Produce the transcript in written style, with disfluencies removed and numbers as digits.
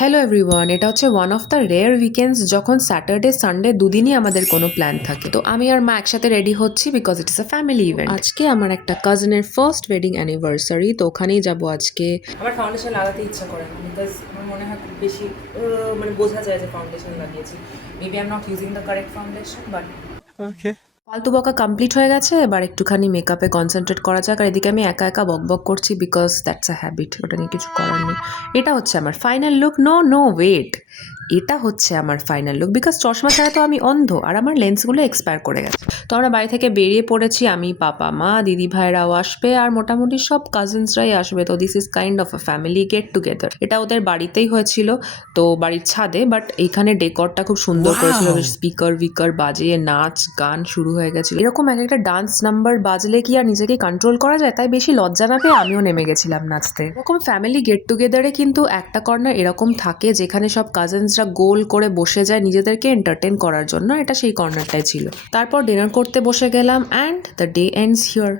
Hello everyone, এটা হচ্ছে one of the rare weekends যখন স্যাটারডে সানডে দুদিনই আমাদের কোনো প্ল্যান থাকে। তো আমি আর মা একসাথে রেডি হচ্ছি because it is a family event. আজকে আমার একটা কাজিনের ফার্স্ট ওয়েডিং অ্যানিভার্সারি, তো ওখানেই যাবো আজকে। আমার ফাউন্ডেশন লাগাতে ইচ্ছা করে না বিকজ আমার মনে হয় খুব বেশি মানে বোঝা যায় যে ফাউন্ডেশন লাগিয়েছি। Maybe I am not using the correct foundation but ফালতু বকা কমপ্লিট হয়ে গেছে, এবার একটুখানি মেকআপে কনসেন্ট্রেট করা যাক। আর এদিকে আমি একা একা বক বক করছি বিকজ দ্যাটস আ হ্যাবিট, ওটা নিয়ে কিছু করার নেই। এটা হচ্ছে আমার ফাইনাল লুক। নো ওয়েট, এটা হচ্ছে আমার ফাইনাল লুক বিকজ চশমা ছাড়া তো আমি অন্ধ আর আমার লেন্সগুলো এক্সপায়ার করে গেছে। তো আমরা বাড়ি থেকে বেরিয়ে পড়েছি, আমি, পাপা, মা, দিদি ভাইরাও আসবে আর মোটামুটি সব কাজিনসরাই আসবে। তো this is kind of a family get together. এটা ওদের বাড়িতেই হয়েছিল, তো বাড়ির ছাদে, বাট এইখানে ডেকরটা খুব সুন্দর করেছিল। স্পিকার উইকার বাজিয়ে নাচ গান শুরু হয়ে গেছিল। এরকম এক একটা ডান্স নাম্বার বাজলে কি আর নিজেকে কন্ট্রোল করা যায়? তাই বেশি লজ্জা না পেয়ে আমিও নেমে গেছিলাম নাচতে। এরকম ফ্যামিলি গেট টুগেদারে কিন্তু একটা কর্নার এরকম থাকে যেখানে সব কাজিনসরা গোল করে বসে যায় নিজেদেরকে এন্টারটেন করার জন্য। এটা সেই কর্নারটাই ছিল। তারপর ডিনার করতে বসে গেলাম and the day ends here.